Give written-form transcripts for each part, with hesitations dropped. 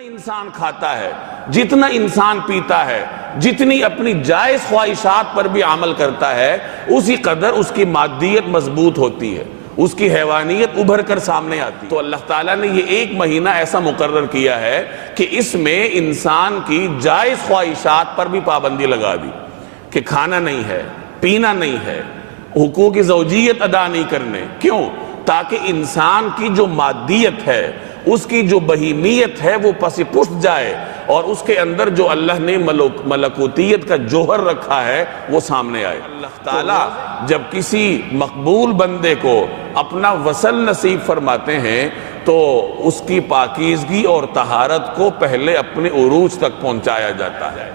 انسان کھاتا ہے، جتنا انسان پیتا ہے، جتنی اپنی جائز خواہشات پر بھی عمل کرتا ہے، اسی قدر اس کی مادیت مضبوط ہوتی ہے، اس کی حیوانیت ابھر کر سامنے آتی ہے۔ تو اللہ تعالیٰ نے یہ ایک مہینہ ایسا مقرر کیا ہے کہ اس میں انسان کی جائز خواہشات پر بھی پابندی لگا دی کہ کھانا نہیں ہے، پینا نہیں ہے، حقوق زوجیت ادا نہیں کرنے۔ کیوں؟ تاکہ انسان کی جو مادیت ہے، اس کی جو بہیمیت ہے وہ پس پشت جائے، اور اس کے اندر جو اللہ نے ملکوتیت کا جوہر رکھا ہے وہ سامنے آئے۔ اللہ تعالیٰ جب کسی مقبول بندے کو اپنا وصل نصیب فرماتے ہیں تو اس کی پاکیزگی اور طہارت کو پہلے اپنے عروج تک پہنچایا جاتا ہے۔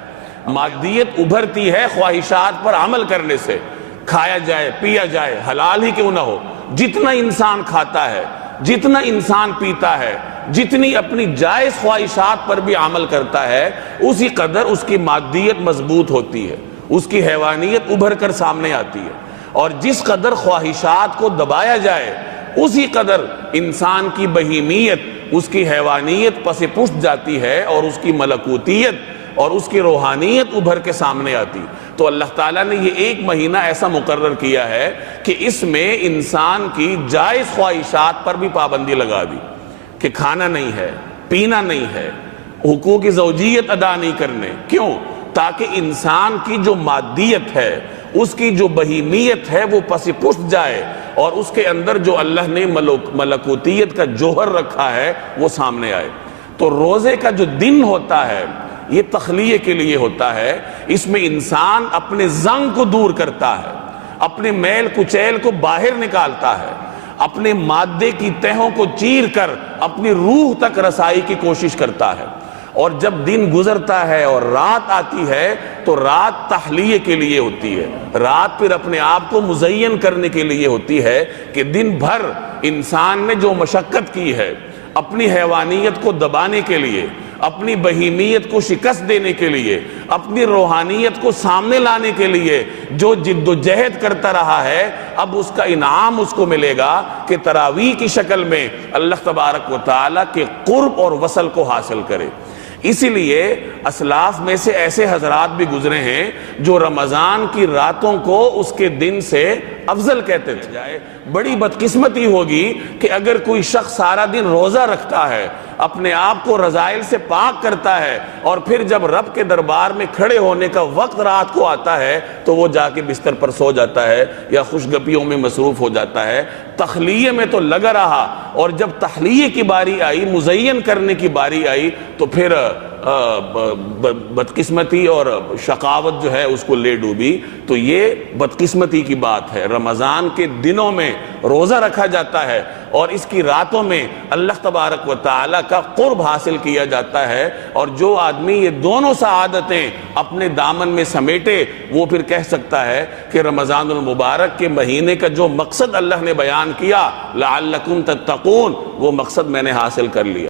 مادیت ابھرتی ہے خواہشات پر عمل کرنے سے، کھایا جائے، پیا جائے، حلال ہی کیوں نہ ہو۔ جتنا انسان کھاتا ہے، جتنا انسان پیتا ہے، جتنی اپنی جائز خواہشات پر بھی عمل کرتا ہے، اسی قدر اس کی مادیت مضبوط ہوتی ہے، اس کی حیوانیت ابھر کر سامنے آتی ہے، اور جس قدر خواہشات کو دبایا جائے اسی قدر انسان کی بہیمیت، اس کی حیوانیت پس پشت جاتی ہے، اور اس کی ملکوتیت اور اس کی روحانیت ابھر کے سامنے آتی۔ تو اللہ تعالیٰ نے یہ ایک مہینہ ایسا مقرر کیا ہے کہ اس میں انسان کی جائز خواہشات پر بھی پابندی لگا دی کہ کھانا نہیں ہے، پینا نہیں ہے، حقوق زوجیت ادا نہیں کرنے۔ کیوں؟ تاکہ انسان کی جو مادیت ہے، اس کی جو بہیمیت ہے وہ پس پشت جائے، اور اس کے اندر جو اللہ نے ملکوتیت کا جوہر رکھا ہے وہ سامنے آئے۔ تو روزے کا جو دن ہوتا ہے یہ تخلیہ کے لیے ہوتا ہے۔ اس میں انسان اپنے زنگ کو دور کرتا ہے، اپنے میل کچیل کو باہر نکالتا ہے، اپنے مادے کی تہوں کو چیر کر اپنی روح تک رسائی کی کوشش کرتا ہے۔ اور جب دن گزرتا ہے اور رات آتی ہے تو رات تحلیہ کے لیے ہوتی ہے، رات پھر اپنے آپ کو مزین کرنے کے لیے ہوتی ہے کہ دن بھر انسان نے جو مشقت کی ہے اپنی حیوانیت کو دبانے کے لیے، اپنی بہیمیت کو شکست دینے کے لیے، اپنی روحانیت کو سامنے لانے کے لیے جو جد و جہد کرتا رہا ہے، اب اس کا انعام اس کو ملے گا کہ تراویح کی شکل میں اللہ تبارک و تعالیٰ کے قرب اور وصل کو حاصل کرے۔ اسی لیے اسلاف میں سے ایسے حضرات بھی گزرے ہیں جو رمضان کی راتوں کو اس کے دن سے افضل کہتے تھے۔ بڑی بدقسمتی ہوگی کہ اگر کوئی شخص سارا دن روزہ رکھتا ہے، اپنے آپ کو رذائل سے پاک کرتا ہے، اور پھر جب رب کے دربار میں کھڑے ہونے کا وقت رات کو آتا ہے تو وہ جا کے بستر پر سو جاتا ہے یا خوش گپیوں میں مصروف ہو جاتا ہے۔ تخلیہ میں تو لگا رہا، اور جب تحلیہ کی باری آئی، مزین کرنے کی باری آئی، تو پھر بدقسمتی اور شقاوت جو ہے اس کو لے ڈوبی۔ تو یہ بدقسمتی کی بات ہے۔ رمضان کے دنوں میں روزہ رکھا جاتا ہے، اور اس کی راتوں میں اللہ تبارک و تعالیٰ کا قرب حاصل کیا جاتا ہے، اور جو آدمی یہ دونوں سعادتیں اپنے دامن میں سمیٹے وہ پھر کہہ سکتا ہے کہ رمضان المبارک کے مہینے کا جو مقصد اللہ نے بیان کیا، لعلکم تتقون، وہ مقصد میں نے حاصل کر لیا۔